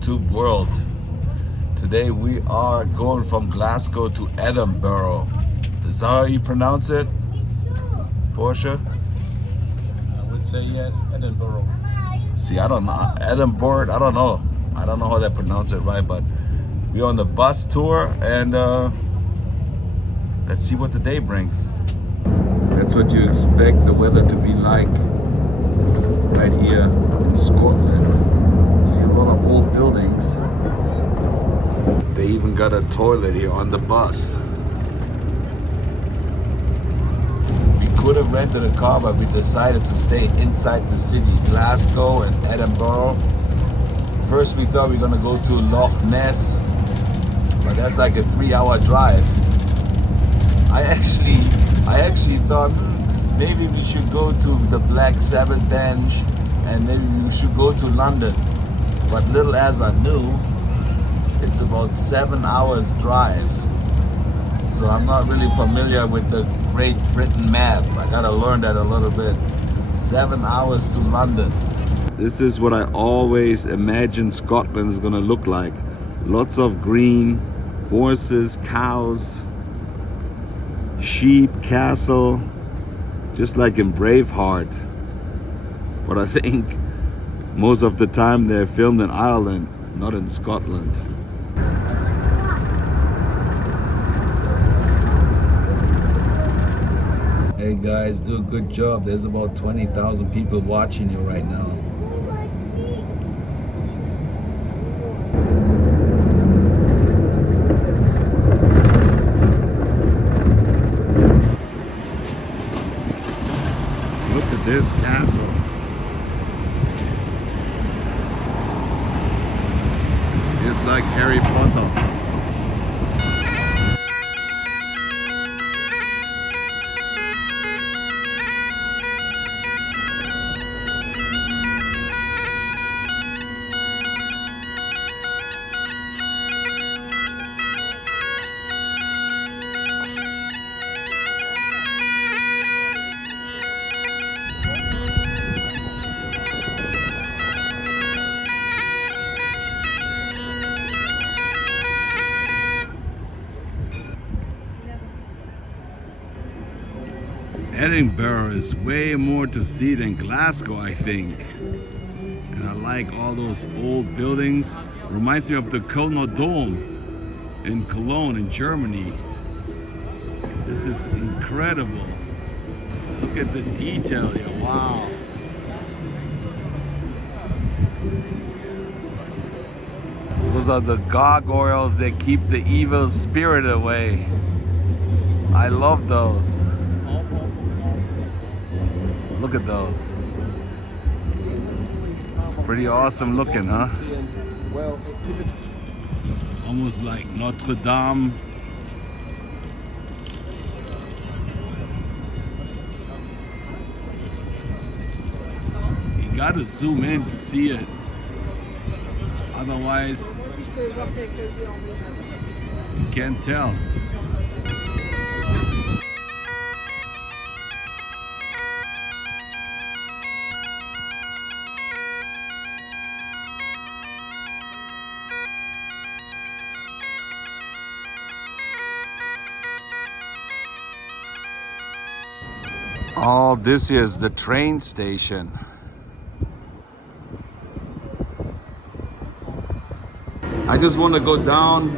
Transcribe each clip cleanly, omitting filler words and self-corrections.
YouTube world. Today we are going from Glasgow to Edinburgh. Is that how you pronounce it, Portia? I would say yes, Edinburgh. See, I don't know. Edinburgh, I don't know. I don't know how they pronounce it right, but we're on the bus tour and let's see what the day brings. That's what you expect the weather to be like right here in Scotland. See a lot of old buildings. They even got a toilet here on the bus. We could have rented a car, but we decided to stay inside the city, Glasgow and Edinburgh. First we thought we were gonna go to Loch Ness, but that's like a 3-hour drive. I actually thought maybe we should go to the Black Sabbath bench and maybe we should go to London. But little as I knew, it's about 7 hours drive. So I'm not really familiar with the Great Britain map. I gotta learn that a little bit. 7 hours to London. This is what I always imagined Scotland is gonna look like. Lots of green, horses, cows, sheep, castle, just like in Braveheart. But I think most of the time they're filmed in Ireland, not in Scotland. Hey guys, do a good job. There's about 20,000 people watching you right now. Look at this castle. It's like Harry Potter. Edinburgh is way more to see than Glasgow, I think. And I like all those old buildings. Reminds me of the Calton Dome in Cologne in Germany. This is incredible. Look at the detail here, wow. Those are the gargoyles that keep the evil spirit away. I love those. Look at those. Pretty awesome looking, huh? Almost like Notre Dame. You gotta zoom in to see it. Otherwise, you can't tell. Oh, this is the train station. I just want to go down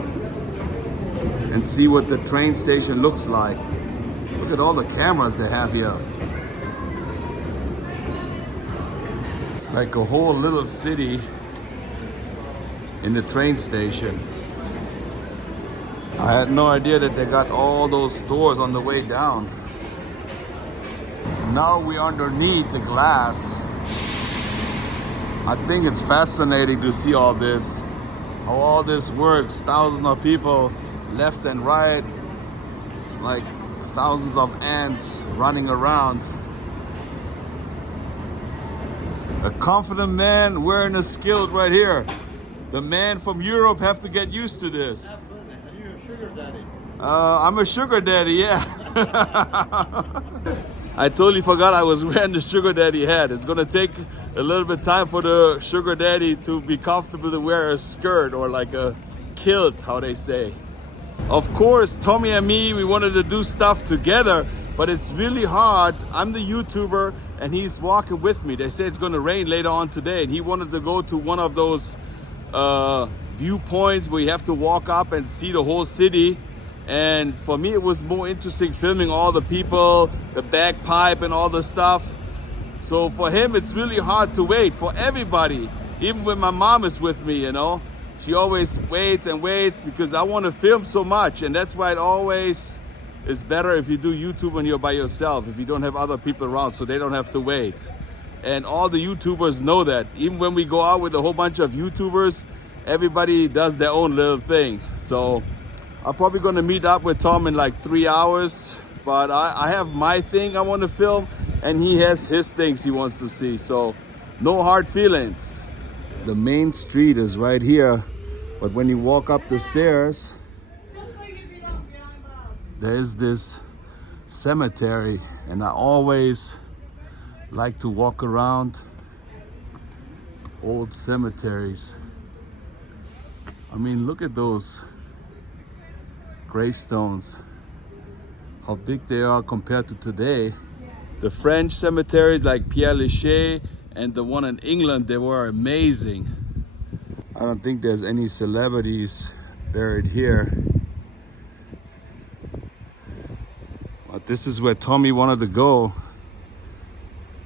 and see what the train station looks like. Look at all the cameras they have here. It's like a whole little city in the train station. I had no idea that they got all those stores on the way down. Now we're underneath the glass. I think it's fascinating to see all this, how all this works. Thousands of people left and right. It's like thousands of ants running around. A confident man wearing a skirt right here. The man from Europe have to get used to this. Are you a sugar daddy? I'm a sugar daddy, yeah. I totally forgot I was wearing the sugar daddy hat. It's gonna take a little bit time for the sugar daddy to be comfortable to wear a skirt or like a kilt, how they say. Of course, Tommy and me, we wanted to do stuff together, but it's really hard. I'm the YouTuber and he's walking with me. They say it's gonna rain later on today, and he wanted to go to one of those viewpoints where you have to walk up and see the whole city. And for me, it was more interesting filming all the people, the bagpipe and all the stuff. So for him, it's really hard to wait. For everybody, even when my mom is with me, you know, she always waits and waits because I want to film so much. And that's why it always is better if you do YouTube when you're by yourself, if you don't have other people around, so they don't have to wait. And all the YouTubers know that. Even when we go out with a whole bunch of YouTubers, everybody does their own little thing. So I'm probably going to meet up with Tom in like 3 hours, but I have my thing I want to film and he has his things he wants to see. So no hard feelings. The main street is right here, but when you walk up the stairs, there's this cemetery, and I always like to walk around old cemeteries. I mean, look at those gravestones, how big they are compared to today. The French cemeteries like Père Lachaise and the one in England, they were amazing. I don't think there's any celebrities buried here. But this is where Tommy wanted to go,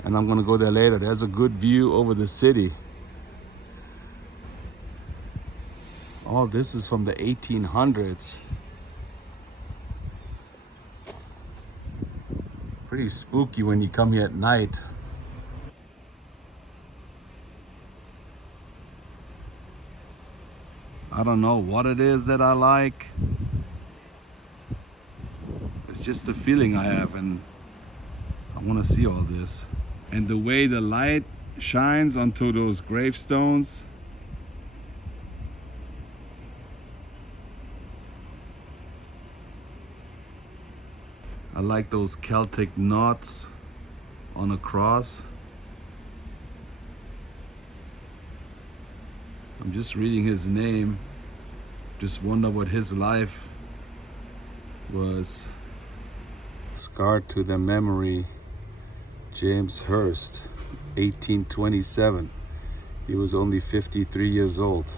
and I'm gonna go there later. There's a good view over the city. All this is from the 1800s. Pretty spooky when you come here at night. I don't know what it is that I like. It's just a feeling I have, and I want to see all this. And the way the light shines onto those gravestones. I like those Celtic knots on a cross. I'm just reading his name. Just wonder what his life was. Scarred to the memory, James Hurst, 1827. He was only 53 years old.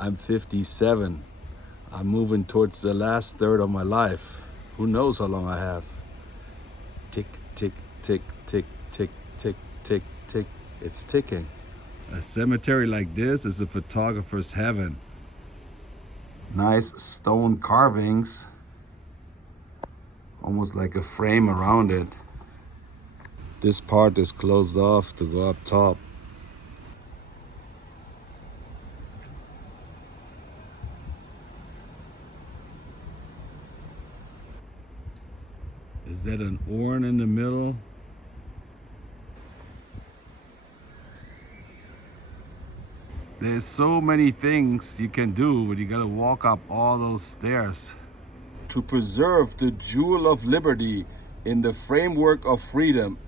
I'm 57. I'm moving towards the last third of my life. Who knows how long I have? Tick, tick, tick, tick, tick, tick, tick, tick. It's ticking. A cemetery like this is a photographer's heaven. Nice stone carvings. Almost like a frame around it. This part is closed off to go up top. Is that an urn in the middle? There's so many things you can do, but you gotta walk up all those stairs. To preserve the jewel of liberty in the framework of freedom,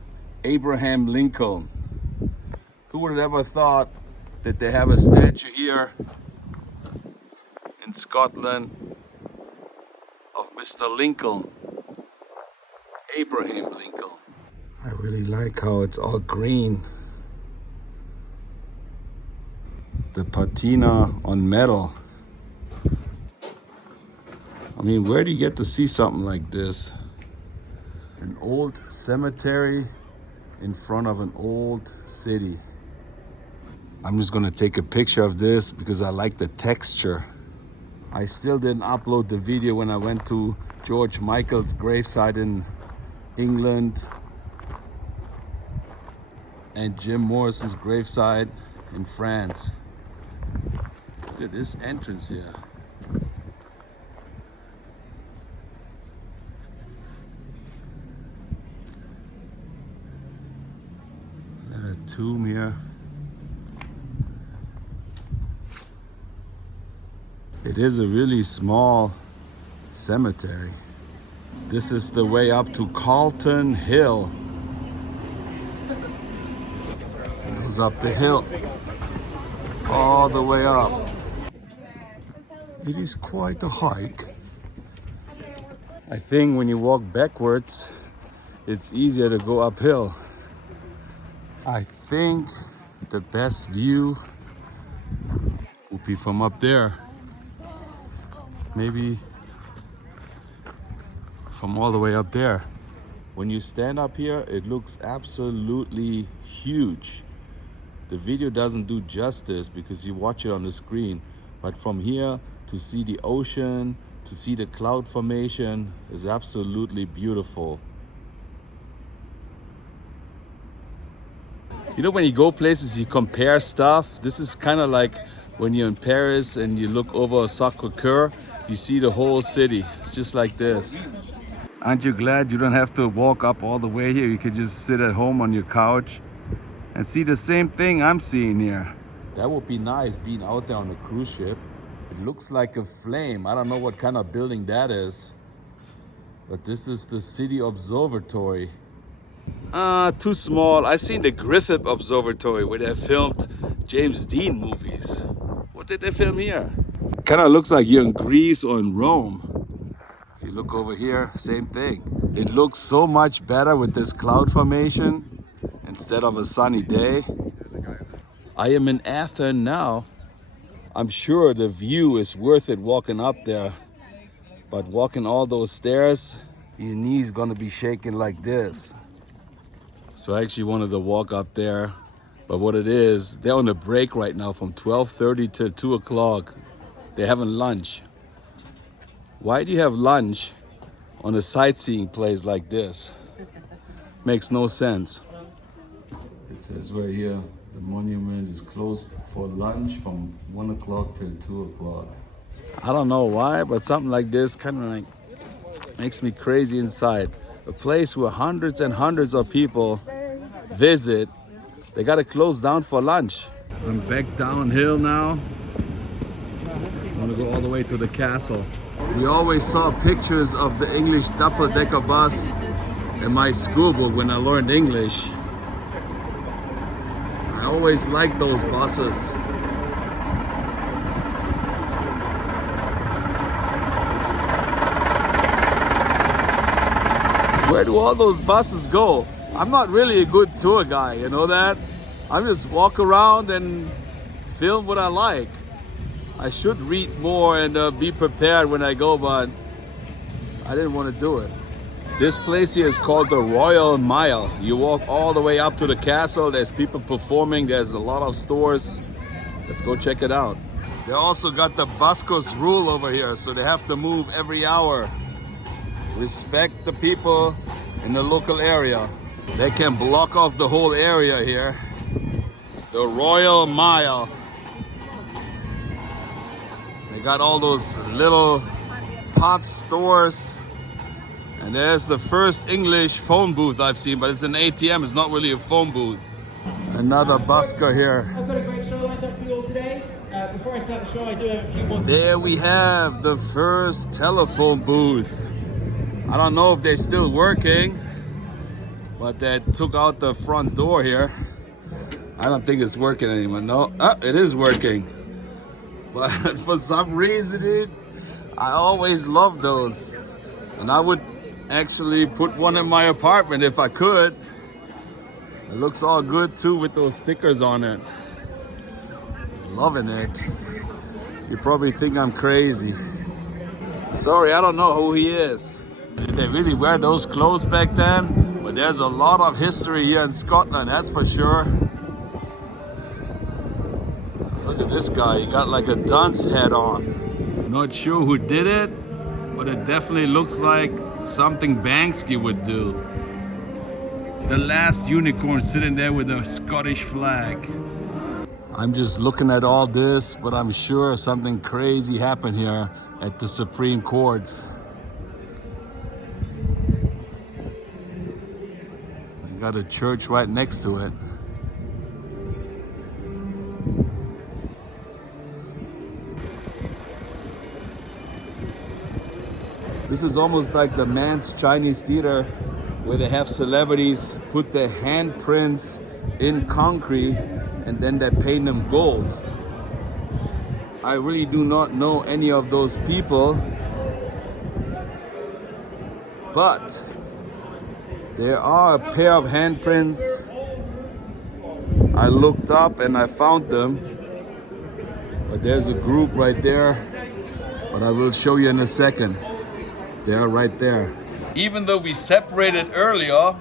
Abraham Lincoln. Who would have ever thought that they have a statue here in Scotland of Mr. Lincoln? Abraham Lincoln. I really like how it's all green. The patina on metal. I mean, where do you get to see something like this? An old cemetery in front of an old city. I'm just gonna take a picture of this because I like the texture. I still didn't upload the video when I went to George Michael's gravesite in England and Jim Morrison's gravesite in France. Look at this entrance here. Is that a tomb here? It is a really small cemetery. This is the way up to Carlton Hill. Those goes up the hill, all the way up. It is quite a hike. I think when you walk backwards, it's easier to go uphill. I think the best view would be from up there. Maybe from all the way up there. When you stand up here, it looks absolutely huge. The video doesn't do justice because you watch it on the screen. But from here to see the ocean, to see the cloud formation is absolutely beautiful. You know, when you go places, you compare stuff. This is kind of like when you're in Paris and you look over Sacré-Cœur, you see the whole city. It's just like this. Aren't you glad you don't have to walk up all the way here? You could just sit at home on your couch and see the same thing I'm seeing here. That would be nice, being out there on a cruise ship. It looks like a flame. I don't know what kind of building that is, but this is the city observatory. Too small. I seen the Griffith Observatory where they filmed James Dean movies. What did they film here? Kind of looks like you're in Greece or in Rome. If you look over here, same thing. It looks so much better with this cloud formation instead of a sunny day. I am in Athens now. I'm sure the view is worth it walking up there, but walking all those stairs, your knees gonna be shaking like this. So I actually wanted to walk up there, but what it is, they're on a break right now from 12:30 to 2 o'clock. They're having lunch. Why do you have lunch on a sightseeing place like this? Makes no sense. It says right here, the monument is closed for lunch from 1 o'clock till 2 o'clock. I don't know why, but something like this kind of like makes me crazy inside. A place where hundreds and hundreds of people visit, they gotta close down for lunch. I'm back downhill now. I'm gonna go all the way to the castle. We always saw pictures of the English double-decker bus in my school book when I learned English. I always liked those buses. Where do all those buses go? I'm not really a good tour guy, you know that? I just walk around and film what I like. I should read more and be prepared when I go, but I didn't want to do it. This place here is called the Royal Mile. You walk all the way up to the castle. There's people performing. There's a lot of stores. Let's go check it out. They also got the buskers rule over here, so they have to move every hour. Respect the people in the local area. They can block off the whole area here. The Royal Mile. They got all those little pot stores. And there's the first English phone booth I've seen, but it's an ATM, it's not really a phone booth. Another busker here. I've got a great show lined up for you all today. Before I start the show, I do have a few more. There we have the first telephone booth. I don't know if they're still working, but they took out the front door here. I don't think it's working anymore. No, it is working. But for some reason, I always loved those. And I would actually put one in my apartment if I could. It looks all good too with those stickers on it. Loving it. You probably think I'm crazy. Sorry, I don't know who he is. Did they really wear those clothes back then? But there's a lot of history here in Scotland, that's for sure. Look at this guy, he got like a dunce head on. Not sure who did it, but it definitely looks like something Banksy would do. The last unicorn sitting there with a Scottish flag. I'm just looking at all this, but I'm sure something crazy happened here at the Supreme Courts. They got a church right next to it. This is almost like the Man's Chinese Theater, where they have celebrities put their handprints in concrete and then they paint them gold. I really do not know any of those people, but there are a pair of handprints. I looked up and I found them, but there's a group right there, but I will show you in a second. They are right there. Even though we separated earlier,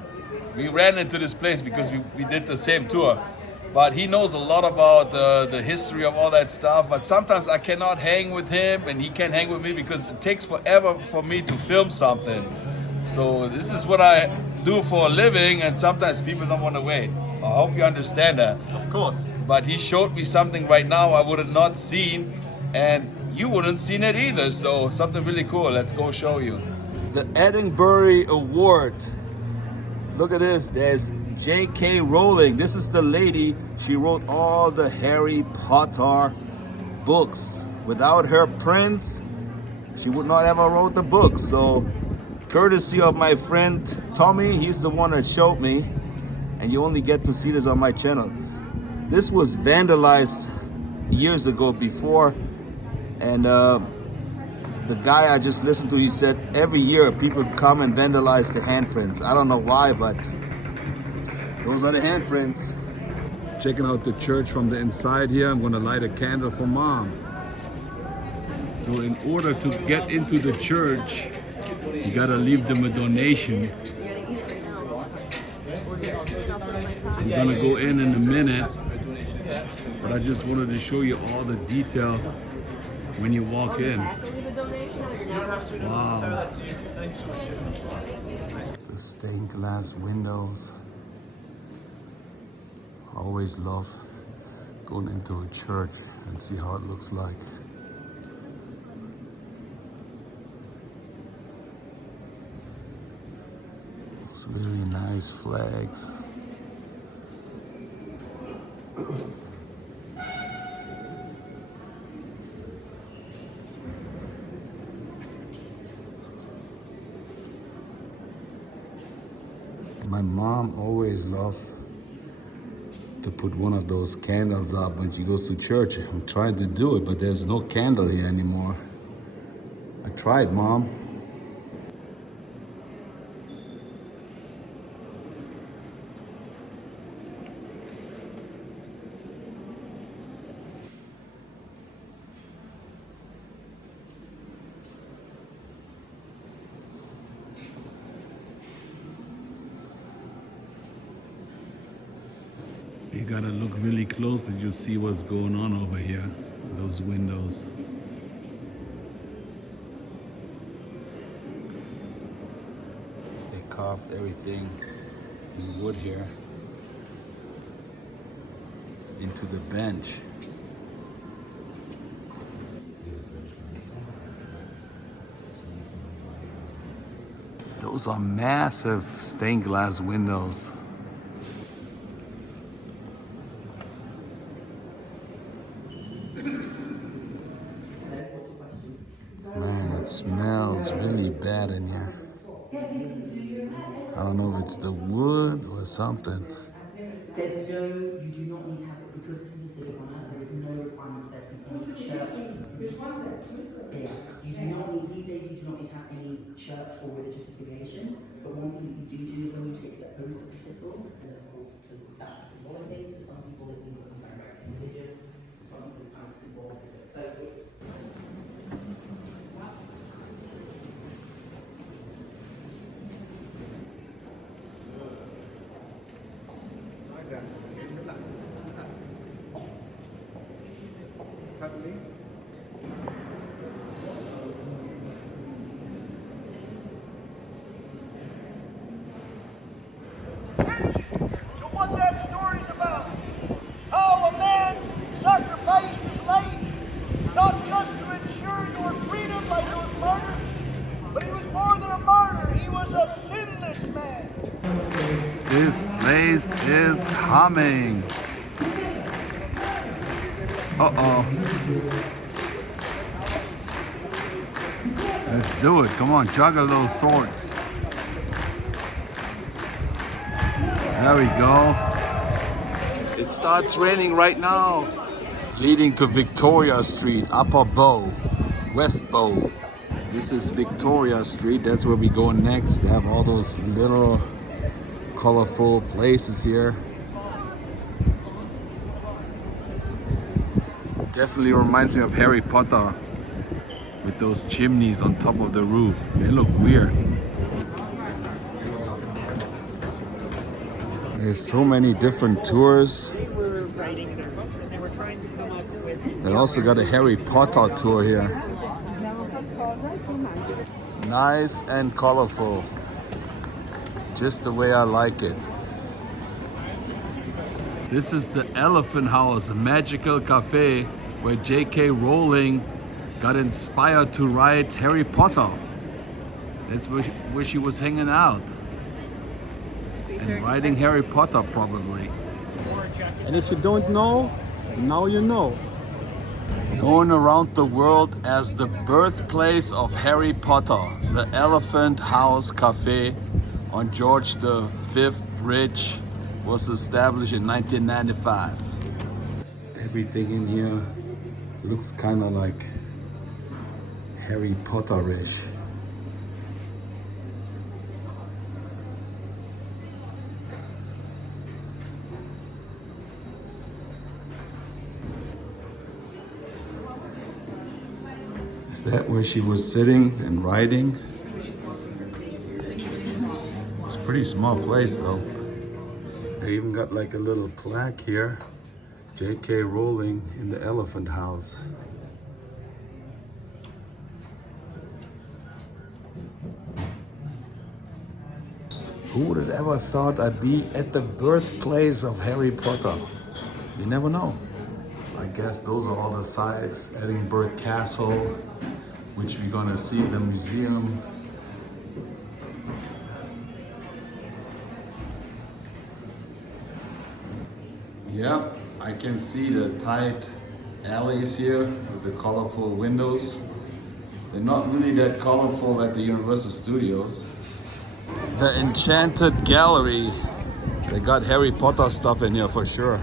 we ran into this place because we did the same tour. But he knows a lot about the history of all that stuff. But sometimes I cannot hang with him and he can't hang with me because it takes forever for me to film something. So this is what I do for a living, and sometimes people don't want to wait. I hope you understand that. Of course. But he showed me something right now I would have not seen, and you wouldn't seen it either. So something really cool. Let's go show you. The Edinburgh Award. Look at this. There's J.K. Rowling. This is the lady. She wrote all the Harry Potter books. Without her prints, she would not ever wrote the book. So, courtesy of my friend Tommy, he's the one that showed me, and you only get to see this on my channel. This was vandalized years ago before, and the guy I just listened to, he said every year people come and vandalize the handprints. I don't know why, but those are the handprints. Checking out the church from the inside here. I'm gonna light a candle for Mom. So in order to get into the church, you gotta leave them a donation. We're gonna go in a minute, but I just wanted to show you all the detail when you walk in. Wow. The stained glass windows. I always love going into a church and see how it looks like. It's really nice flags. My mom always loved to put one of those candles up when she goes to church. I'm trying to do it, but there's no candle here anymore. I tried, Mom. You gotta look really close and you'll see what's going on over here, those windows. They carved everything in wood here into the bench. Those are massive stained glass windows. Man, it smells really bad in here. I don't know if it's the wood or something. There's no, you do not need to have it because this is a city honour. There is no requirement for there to be any church. Yeah, you do not need, these days you do not need to have any church or religious affiliation. But one thing that you do when you take the oath of official, and of course that's a symbolic thing. To some people it means something very religious. To some people it's kind of symbolic. So it's. This place is humming. Uh-oh. Let's do it. Come on, juggle those swords. There we go. It starts raining right now. Leading to Victoria Street, Upper Bow, West Bow. This is Victoria Street. That's where we go next. They have all those little colorful places here. Definitely reminds me of Harry Potter with those chimneys on top of the roof. They look weird. There's so many different tours. They also got a Harry Potter tour here. Nice and colorful. Just the way I like it. This is the Elephant House, a magical cafe where J.K. Rowling got inspired to write Harry Potter. That's where she was hanging out. And writing Harry Potter probably. And if you don't know, now you know. Known around the world as the birthplace of Harry Potter, the Elephant House Cafe on George V Bridge was established in 1995. Everything in here looks kind of like Harry Potter-ish. Is that where she was sitting and writing? It's a pretty small place though. They even got like a little plaque here. J.K. Rowling in the Elephant House. Who would have ever thought I'd be at the birthplace of Harry Potter? You never know. I guess those are all the sites. Edinburgh Castle, which we're gonna see the museum. Yep, I can see the tight alleys here with the colorful windows. They're not really that colorful at the Universal Studios. The Enchanted Gallery. They got Harry Potter stuff in here for sure.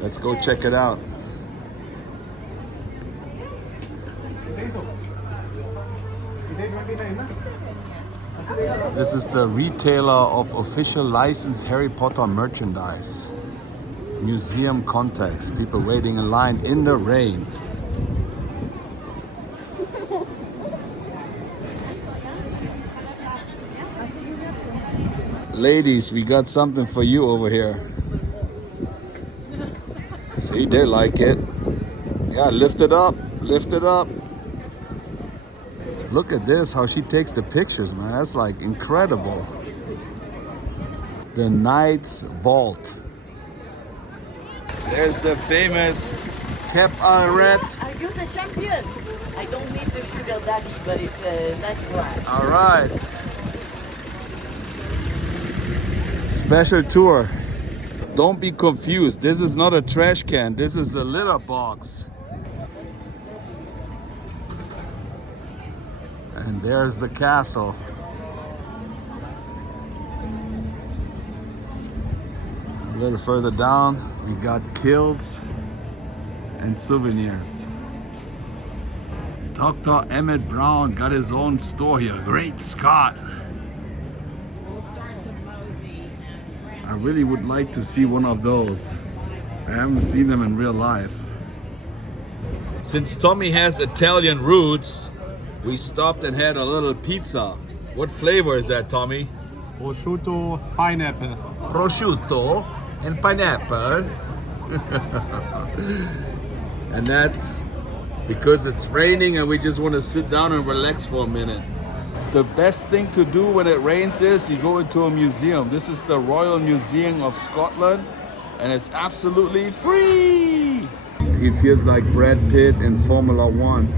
Let's go check it out. This is the retailer of official licensed Harry Potter merchandise. Museum contacts, people waiting in line in the rain. Ladies, we got something for you over here. See, they like it. Yeah, lift it up, lift it up. Look at this, how she takes the pictures, man. That's like incredible. The Knight's Vault. There's the famous Cap Arret. I use a champion. I don't need the sugar daddy, but it's a nice brand. All right. Special tour. Don't be confused. This is not a trash can. This is a litter box. And there's the castle. A little further down, we got Kills and Souvenirs. Dr. Emmett Brown got his own store here. Great Scott! I really would like to see one of those. I haven't seen them in real life. Since Tommy has Italian roots, we stopped and had a little pizza. What flavor is that, Tommy? Prosciutto, pineapple. Prosciutto and pineapple. And that's because it's raining and we just want to sit down and relax for a minute. The best thing to do when it rains is you go into a museum. This is the Royal Museum of Scotland and it's absolutely free. He feels like Brad Pitt in Formula One.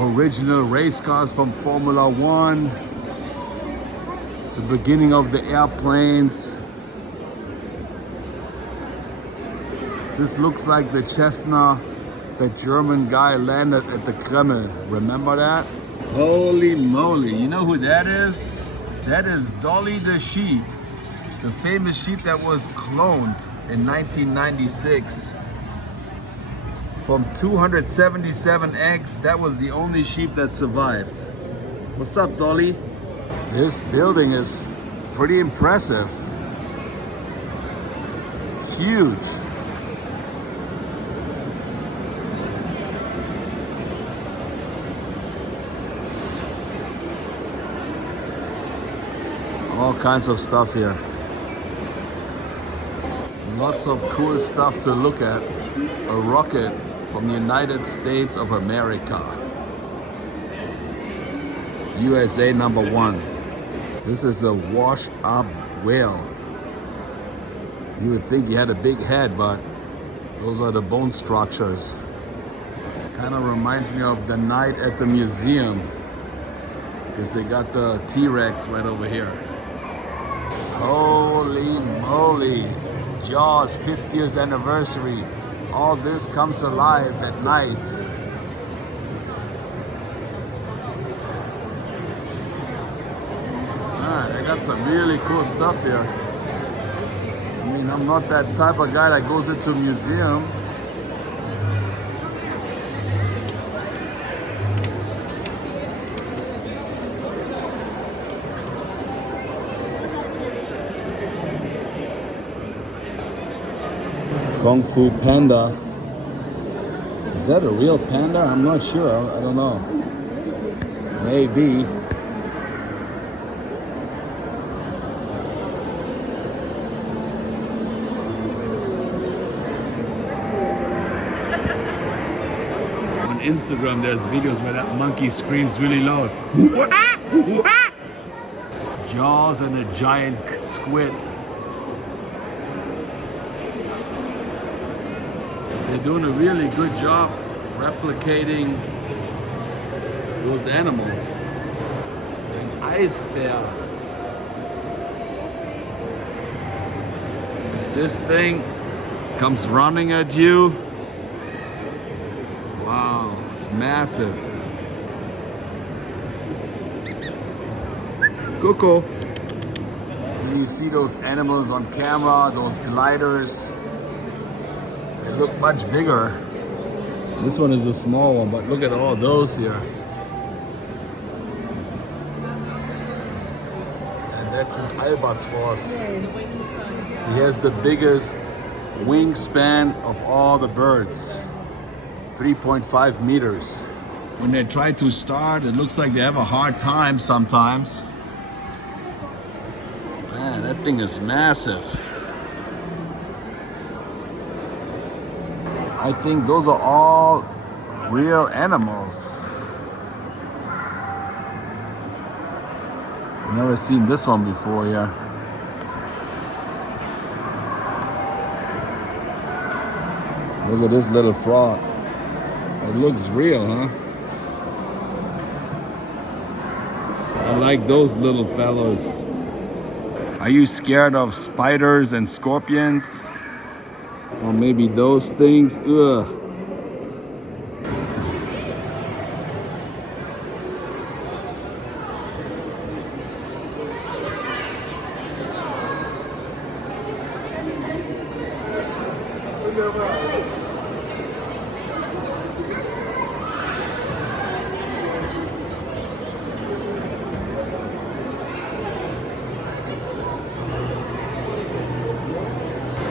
Original race cars from Formula One. The beginning of the airplanes. This looks like the Cessna that German guy landed at the Kremlin. Remember that? Holy moly, you know who that is? That is Dolly the sheep. The famous sheep that was cloned in 1996. From 277 eggs, that was the only sheep that survived. What's up, Dolly? This building is pretty impressive. Huge. All kinds of stuff here. Lots of cool stuff to look at. A rocket from the United States of America. USA #1. This is a washed up whale. You would think he had a big head, but those are the bone structures. Kind of reminds me of the night at the museum, because they got the T-Rex right over here. Holy moly! Jaws 50th anniversary. All this comes alive at night. They got some really cool stuff here. I mean, I'm not that type of guy that goes into a museum. Kung Fu Panda. Is that a real panda? I'm not sure. I don't know. Maybe. On Instagram, there's videos where that monkey screams really loud. Jaws and a giant squid. They're doing a really good job replicating those animals. An ice bear. This thing comes running at you. Wow, it's massive. Coco. When you see those animals on camera, those gliders, they look much bigger. This one is a small one, but look at all those here. And that's an albatross. He has the biggest wingspan of all the birds. 3.5 meters. When they try to start, it looks like they have a hard time sometimes. Man, that thing is massive. I think those are all real animals. I've never seen this one before, yeah. Look at this little frog. It looks real, huh? I like those little fellows. Are you scared of spiders and scorpions? Or maybe those things? Ugh.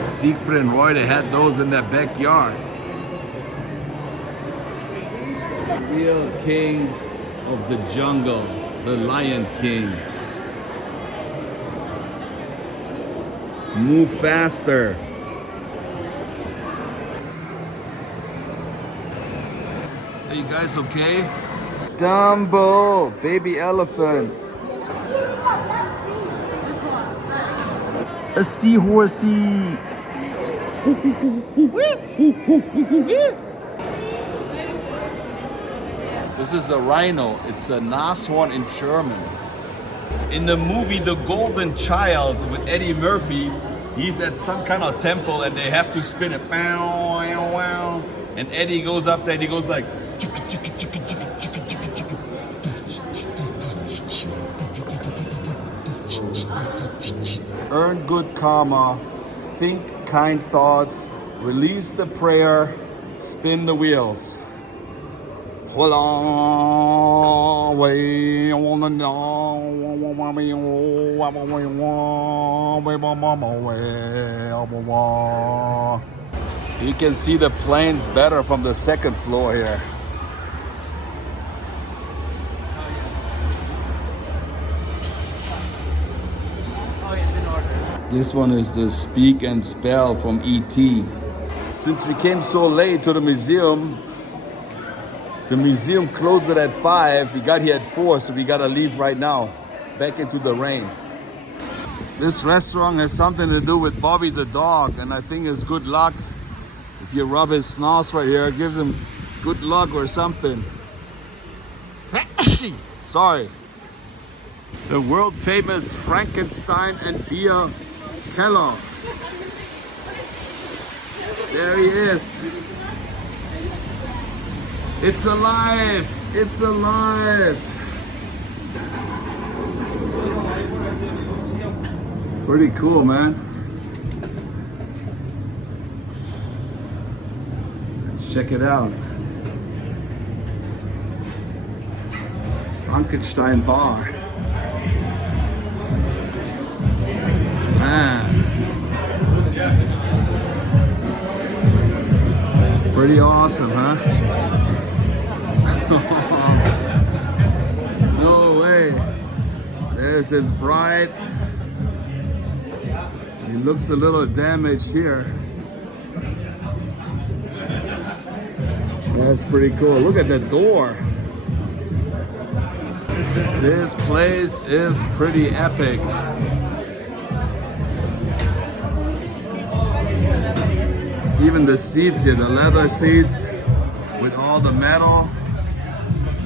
Siegfried and Roy, they had those in their backyard. Real king of the jungle, the Lion King. Move faster. Are you guys okay? Dumbo, baby elephant. A seahorsey. This is a rhino. It's a nashorn in German. In the movie The Golden Child with Eddie Murphy, he's at some kind of temple and they have to spin it. And Eddie goes up there and he goes like, earn good karma, think kind thoughts, release the prayer, spin the wheels. You can see the planes better from the second floor here. This one is the Speak and Spell from E.T. Since we came so late to the museum closed it at 5. We got here at 4, so we gotta leave right now, back into the rain. This restaurant has something to do with Bobby the dog, and I think it's good luck. If you rub his snout right here, it gives him good luck or something. Sorry. The world famous Frankenstein Bier Keller. There he is. It's alive! It's alive! Pretty cool, man. Let's check it out. Frankenstein Bier. Man. Pretty awesome, huh? No way. There's his bride. He looks a little damaged here. That's pretty cool. Look at the door. This place is pretty epic. Even the seats here, the leather seats with all the metal.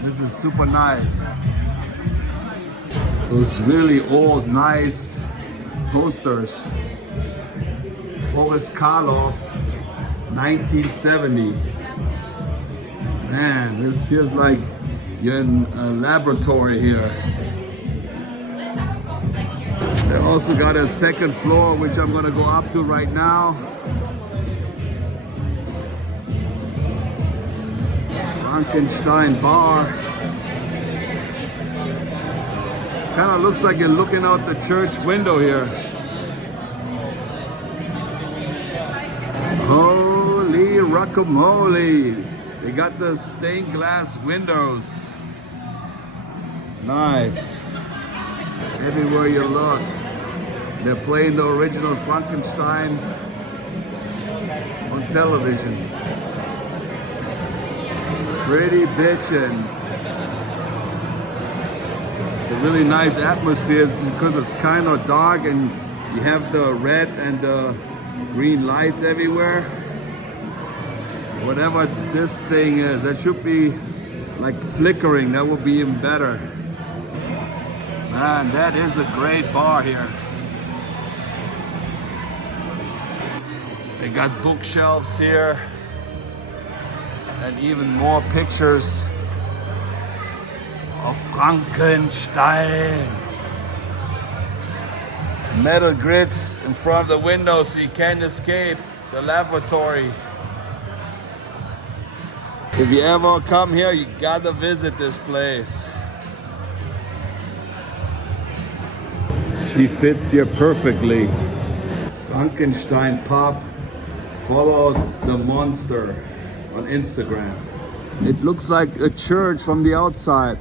This is super nice. Those really old, nice posters. Boris Karloff, 1970. Man, this feels like you're in a laboratory here. They also got a second floor, which I'm gonna go up to right now. Frankenstein Bier. Kind of looks like you're looking out the church window here. Holy guacamole! They got the stained glass windows. Nice. Everywhere you look, they're playing the original Frankenstein on television. Pretty bitchin'. It's a really nice atmosphere because it's kind of dark and you have the red and the green lights everywhere. Whatever this thing is, that should be like flickering. That would be even better. Man, that is a great bar here. They got bookshelves here. And even more pictures of Frankenstein. Metal grids in front of the window so you can't escape the laboratory. If you ever come here, you gotta visit this place. She fits here perfectly. Frankenstein Pop. Follow the monster on Instagram. It looks like a church from the outside.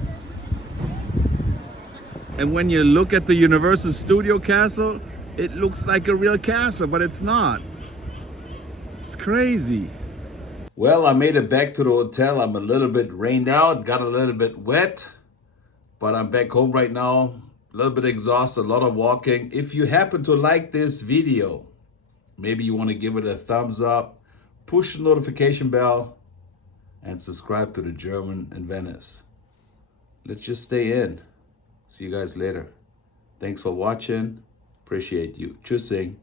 And when you look at the Universal Studio Castle, it looks like a real castle, but it's not. It's crazy. Well, I made it back to the hotel. I'm a little bit rained out, got a little bit wet, but I'm back home right now. A little bit exhausted, a lot of walking. If you happen to like this video, maybe you want to give it a thumbs up, push the notification bell, and subscribe to the German in Venice. Let's just stay in. See you guys later. Thanks for watching. Appreciate you. Tschüssing.